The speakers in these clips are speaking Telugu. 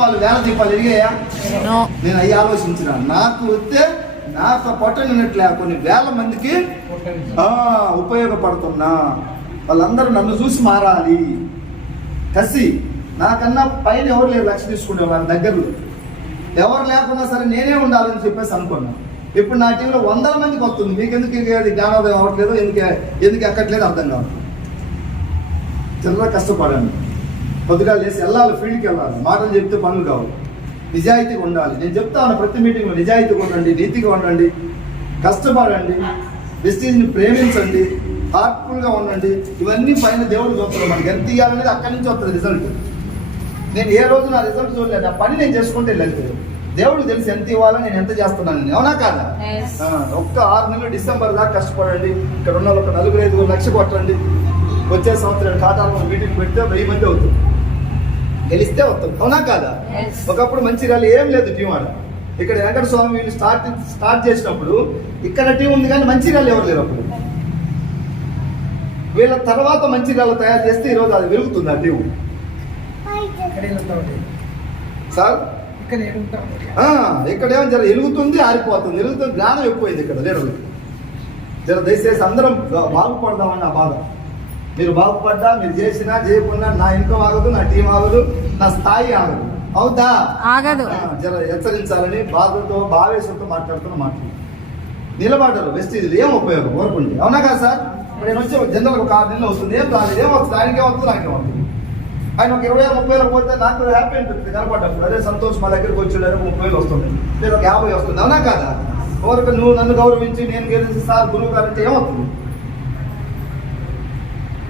వాళ్ళు వేల దీపాలు ఎరిగాయా నేను అయ్యి ఆలోచించిన నాకు వస్తే నాకు పొట్టనినట్లే కొన్ని వేల మందికి ఉపయోగపడుతున్నా. వాళ్ళందరూ నన్ను చూసి మారాలి. కసి నాకన్నా పైన ఎవరు లేరు లక్ష తీసుకునే వాళ్ళ దగ్గరలో. ఎవరు లేకున్నా సరే నేనే ఉండాలని చెప్పేసి అనుకున్నా. ఇప్పుడు నా టీంలో వందల మందికి వస్తుంది. మీకు ఎందుకు జ్ఞానోదయం అవ్వట్లేదు? ఎందుకు ఎందుకు ఎక్కట్లేదు? అర్థం కాదు చాలా కష్టపడండి పొద్దుగా లేసి వెళ్ళాలి ఫీల్డ్కి వెళ్ళాలి. మాటలు చెప్తే పనులు కావాలి నిజాయితీగా ఉండాలి. నేను చెప్తాను ప్రతి మీటింగ్లో నిజాయితీగా ఉండండి నీతిగా ఉండండి కష్టపడండి వెస్టీజ్ని ప్రేమించండి హార్ట్ఫుల్గా ఉండండి. ఇవన్నీ పైన దేవుడు చూస్తాడు మనకి ఎంత ఇవ్వాలనేది అక్కడి నుంచి వస్తుంది రిజల్ట్ నేను ఏ రోజు నా రిజల్ట్ చూడలేదు. నా పని నేను చేసుకుంటే వెళ్ళలేదు దేవుడు తెలిసి ఎంత ఇవ్వాలో నేను ఎంత చేస్తున్నాను నేను. అవునా కాదా? ఒక్క ఆరు నెలలు డిసెంబర్ దాకా కష్టపడండి. ఇక్కడ ఉన్న ఒక నలుగురు ఐదుగురు లక్ష కొట్టండి. వచ్చే సంవత్సరం ఖాతాలో మీటింగ్ పెడితే వెయ్యి మంది అవుతుంది గెలిస్తే వస్తుంది అవునా కాదా? Yes. ఒకప్పుడు మంచి ర్యాలీ ఏం లేదు టీం ఆడ. ఇక్కడ వెంకట స్వామి వీళ్ళు స్టార్ట్ స్టార్ట్ చేసినప్పుడు ఇక్కడ టీం ఉంది కానీ మంచి ర్యాలీ ఎవరు లేరు అప్పుడు. వీళ్ళ తర్వాత మంచి ర్యాలీ తయారు చేస్తే ఈరోజు అది వెలుగుతుంది ఆ టీం. సార్? ఇక్కడ ఉంటాం. ఆ, ఇక్కడ ఏమో జర ఎలుగుతుంది ఆరిపోతుంది. ఎలుగుతుంది జ్ఞానం ఎక్కువైంది ఇక్కడ లీడర్లకి. జర దయచేసి అందరం బాగుపడదామని నా బాధ. మీరు బాగుపడ్డా మీరు చేసినా చేయకుండా నా ఇన్కమ్ ఆగదు నా టీం ఆగదు నా స్థాయి ఆగదు. అవుతా ఆగదు. జర హెచ్చరించాలని బాధతో భావేశంతో మాట్లాడుతున్న మాటలు. నిలబడ్డారు వెస్టీజ్ ఏం ఉపయోగం? ఊరుకుంటే అవునా కదా సార్? ఇప్పుడు నేను వచ్చి జనరల్ ఒక ఆరు నెలలు అవుతుంది ఏం రాలేదు. ఏం వస్తుంది? ఆయనకే వస్తుంది నాకే వస్తుంది ఆయన ఒక ఇరవై ముప్పై వేలు పోతే నాకు హ్యాపీ అనిపిస్తుంది. కనపడ్డప్పుడు అదే సంతోష్ మా దగ్గరికి వచ్చి ఒక ముప్పై వేలు వస్తుంది. లేదా ఒక యాభై వస్తుంది. అవునా కాదా? ఎవరికి నువ్వు నన్ను గౌరవించి నేను గెలిచి సార్ గురువు గారు అంటే ఏమవుతుంది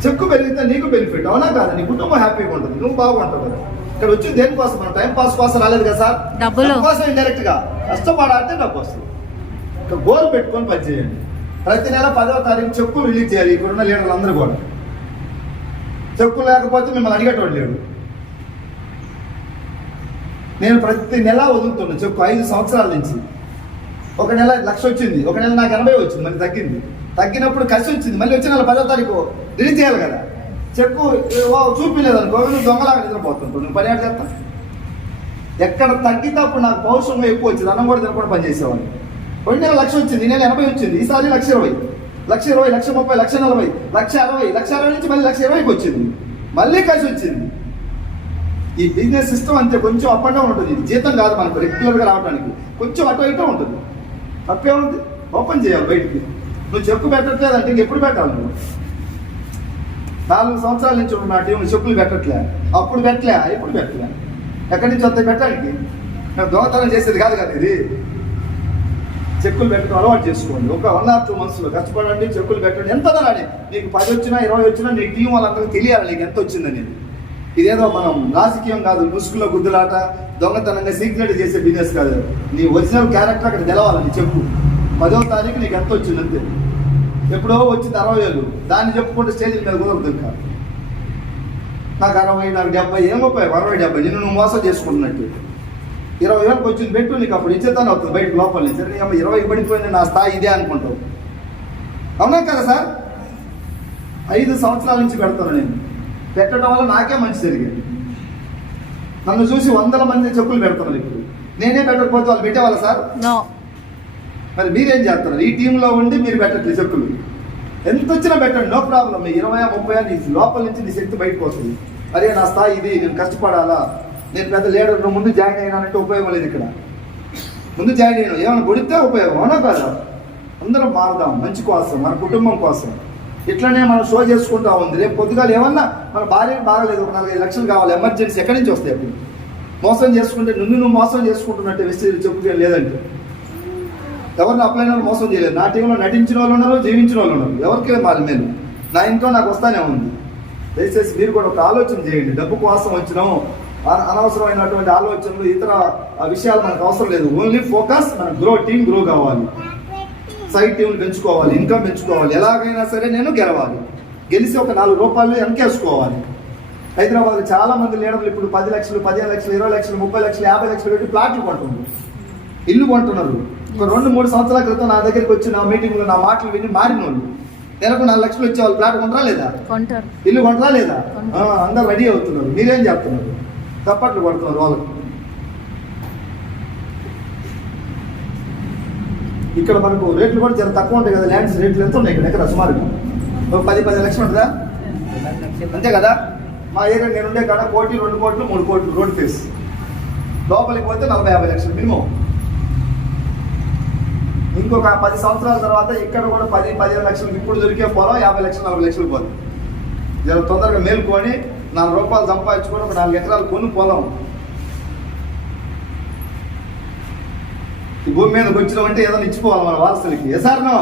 చెక్కు పెరిగితే నీకు బెనిఫిట్ అవునా కాదా? నీ కుటుంబం హ్యాపీగా ఉంటుంది. నువ్వు బాగుంటావు కదా ఇక్కడ వచ్చి దేనికోసం మన టైం పాస్ కోసం రాలేదు కదా సార్? డబ్బులు. కోసం ఇండైరెక్ట్గా కష్టపడాలంటే డబ్బు వస్తుంది. ఇక గోల్ పెట్టుకొని పని చేయండి. ప్రతి నెల పదవ తారీఖు చెక్కు రిలీజ్ చేయాలి. ఇక్కడున్న లీడర్లు అందరూ కూడా. చెక్కు లేకపోతే మిమ్మల్ని అడిగేటోడు లేడు. నేను ప్రతి నెల వదులుతున్నాను చెక్కు ఐదు సంవత్సరాల నుంచి. ఒక నెల లక్ష వచ్చింది. ఒక నెల నాకు ఎనభై వచ్చింది. మళ్ళీ తగ్గింది. తగ్గినప్పుడు కసి వచ్చింది. మళ్ళీ వచ్చే నెల పదో తారీఖు రిలీజ్ చేయాలి కదా చెక్కు చూపించలేదు అనుకో నువ్వు దొంగలాగా నిద్రపోతుంటావు నువ్వు పని ఏడు చేస్తా ఎక్కడ తగ్గితే అప్పుడు నాకు పౌరుషంగా ఎక్కువ వచ్చింది అన్నం కూడా తినకుండా పనిచేసేవాడిని పోయిన నెల లక్ష వచ్చింది ఈ నెల ఎనభై వచ్చింది ఈసారి లక్ష ఇరవై. లక్ష ఇరవై లక్ష ముప్పై లక్ష నలభై లక్ష అరవై లక్ష అరవై నుంచి మళ్ళీ లక్ష ఇరవైకి వచ్చింది. మళ్ళీ కలిసి వచ్చింది. ఈ బిజినెస్ సిస్టమ్ అంతే కొంచెం అప్ అండ్ డౌన్ ఉంటుంది. ఇది జీతం కాదు మనకు రెగ్యులర్గా రావడానికి. కొంచెం అటు ఇటు ఉంటుంది. తప్పేముంది? ఓపెన్ చేయాలి బయటికి. నువ్వు చెప్పు పెట్టట్లేదు అంటే ఇంకెప్పుడు పెట్టాలి నువ్వు? నాలుగు సంవత్సరాల నుంచి ఉన్న నా టీం చెప్పులు పెట్టట్లే. అప్పుడు పెట్టలే ఇప్పుడు పెట్టలే. ఎక్కడి నుంచి వస్తాయి పెట్టడానికి? నాకు దొంగతనం చేసేది కాదు కదా ఇది. చెక్కులు పెట్టడం అలవాటు చేసుకోండి. ఒక వన్ ఆర్ టూ మంత్స్లో కష్టపడండి చెక్కులు పెట్టండి. ఎంత రాని నీకు పది వచ్చినా ఇరవై వచ్చినా నీ టీం వాళ్ళందరికీ తెలియాలి నీకు ఎంత వచ్చిందని. ఇదేదో మనం రాజకీయం కాదు ముసుగులో గుద్దులాట దొంగతనంగా సీక్రెట్ చేసే బిజినెస్ కాదు. నీ ఒరిజినల్ క్యారెక్టర్ అక్కడ తెలవాలి నీ చెప్పు. పదో తారీఖు నీకు ఎంత వచ్చిందంతే ఎప్పుడో వచ్చింది అరవై వేలు దాన్ని చెప్పుకుంటే స్టేజ్ మీద కుదరదు ఇంకా. నాకు అరవై నాకు డెబ్బై ఏం ముప్పై అరవై డెబ్బై. నిన్ను నువ్వు మోసం చేసుకుంటున్నట్టు. ఇరవై వేలకు వచ్చింది పెట్టు నీకు అప్పుడు ఇచ్చేదాన్ని అవుతుంది బయట లోపల నుంచి. సరే అమ్మ ఇరవై పడిపోయింది నా స్థాయి ఇదే అనుకుంటావు. అవునా కదా సార్? ఐదు సంవత్సరాల నుంచి పెడతాను నేను. పెట్టడం వల్ల నాకే మంచి జరిగింది నన్ను చూసి వందల మంది చెప్పులు పెడుతున్నారు ఇప్పుడు. నేనే పెట్టకపోతే వాళ్ళు పెట్టేవాళ్ళ సార్? మరి మీరేం చేస్తున్నారు? ఈ టీంలో ఉండి మీరు పెట్టట్లేదు చెక్కులు ఎంత వచ్చినా పెట్టండి నో ప్రాబ్లం. ఇరవై ముప్పై నీ లోపల నుంచి నీ శక్తి బయటకు వస్తుంది. అరే నా స్థాయి ఇది నేను కష్టపడాలా? నేను పెద్ద లీడర్ ముందు జాయిన్ అయినానంటే ఉపయోగం లేదు ఇక్కడ. ముందు జాయిన్ అయినా. ఏమైనా కొడితే ఉపయోగం అవునా కాదా? అందరం మారుదాం మంచి కోసం మన కుటుంబం కోసం. ఇట్లనే మనం షో చేసుకుంటా ఉంది. రేపు పొద్దుగాలు ఏమన్నా మన భార్య బాగలేదు ఒక నాలుగైదు లక్షలు కావాలి ఎమర్జెన్సీ ఎక్కడి నుంచి వస్తాయి అప్పుడు? మోసం చేసుకుంటే నిన్ను నువ్వు మోసం చేసుకుంటున్నట్టే విషయం చెప్పుకే లేదంటే. ఎవరిని అప్లైన వాళ్ళు మోసం చేయలేదు. నా టీంలో నటించిన వాళ్ళు ఉన్నారు జీవించిన వాళ్ళు ఉన్నారు. ఎవరికి మాది నేను నా ఇంట్లో నాకు వస్తానే ఉంది. దయచేసి మీరు కూడా ఒక ఆలోచన చేయండి. డబ్బు కోసం వచ్చినాము అనవసరమైనటువంటి ఆలోచనలు ఇతర ఆ విషయాలు మనకు అవసరం లేదు. ఓన్లీ ఫోకస్ మన గ్రో టీం గ్రో కావాలి. సైడ్ టీంలు పెంచుకోవాలి ఇన్కమ్ పెంచుకోవాలి. ఎలాగైనా సరే నేను గెలవాలి. గెలిచి ఒక నాలుగు రూపాయలు వెనకేసుకోవాలి హైదరాబాద్ చాలా మంది లీడర్లు ఇప్పుడు పది లక్షలు పదిహేను లక్షలు ఇరవై లక్షలు ముప్పై లక్షలు యాభై లక్షలు పెట్టి ప్లాట్లు కొంటున్నారు. ఇల్లు కొంటున్నారు. ఒక రెండు మూడు సంవత్సరాల క్రితం నా దగ్గరికి వచ్చి నా మీటింగ్లో నా మాటలు విని మారిన వాళ్ళు నెలకు నాలుగు లక్షలు వచ్చే వాళ్ళు ప్లాట్ కొంటారా లేదా? ఇల్లు కొంటారా. లేదా అందరు రెడీ అవుతున్నారు. మీరేం చెప్తున్నారు? తప్పట్లు కొడుతున్నారు వాళ్ళకి. ఇక్కడ మనకు రేట్లు కూడా చాలా తక్కువ ఉంటాయి కదా. ల్యాండ్స్ రేట్లు ఎంత ఉన్నాయి ఇక్కడ ఎక్కడ సుమారు ఒక పది పది లక్షలు ఉంటుందా? అంతే కదా? మా ఏరియా నేను ఉండే కాడ కోటి రెండు కోట్లు మూడు కోట్లు రోడ్ ఫేస్. లోపలికి పోతే నలభై యాభై లక్షలు మినిమం. ఇంకొక పది సంవత్సరాల తర్వాత ఇక్కడ కూడా పది పదిహేను లక్షలు ఇప్పుడు దొరికే పొలం యాభై లక్షలు నలభై లక్షలు పోతుంది జర తొందరగా మేలుకొని నాలుగు రూపాయలు సంపాదించుకొని ఒక నాలుగు ఎకరాలు కొను పొలం. ఈ భూమి మీదకి వచ్చినామంటే ఏదైనా ఇచ్చిపోవాలి మన వారసులకి. ఎసార్నో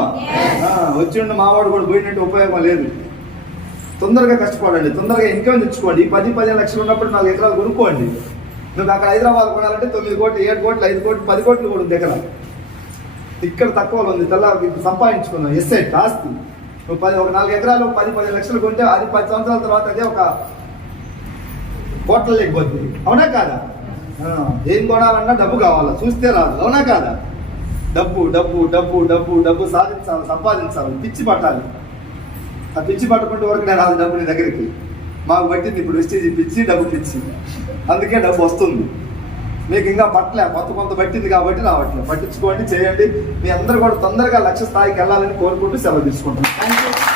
వచ్చి ఉండి మావాడు కూడా పోయినట్టు ఉపయోగం లేదు. తొందరగా కష్టపడండి తొందరగా ఇన్కమ్ తెచ్చుకోండి. ఈ పది పదిహేను లక్షలు ఉన్నప్పుడు నాలుగు ఎకరాలు కొనుక్కోండి. నువ్వు అక్కడ హైదరాబాద్ కొనాలంటే తొమ్మిది కోట్లు ఏడు కోట్లు ఐదు కోట్లు పది కోట్లు కూడా ఉంది ఎకరా ఇక్కడ తక్కువలో ఉంది తెల్ల సంపాదించుకున్నాం. సంపాదించుకున్నావు ఆస్తి. నువ్వు పది ఒక నాలుగు ఎకరాలు పది పది లక్షలు కొంటే అది పది సంవత్సరాల తర్వాత అదే ఒక కోట్ల లేకపోతుంది అవునా కాదా? ఏం కొనాలన్నా డబ్బు కావాలా? చూస్తే రాదు. అవునా కాదా? డబ్బు డబ్బు డబ్బు డబ్బు డబ్బు సాధించాలి సంపాదించాలి. పిచ్చి పట్టాలి. ఆ పిచ్చి పట్టుకుంటే వరకు నేను రాదు డబ్బు నీ దగ్గరికి. మాకు పట్టింది ఇప్పుడు విస్టేజ్ పిచ్చి డబ్బు పిచ్చి. అందుకే డబ్బు వస్తుంది. మీకు ఇంకా పట్టలే కొంత కొంత పట్టింది కాబట్టి రావట్లేదు. పట్టించుకోండి చేయండి. మీ అందరూ కూడా తొందరగా లక్ష్య స్థాయికి వెళ్ళాలని కోరుకుంటూ సెలవు తీసుకుంటాం థ్యాంక్ యూ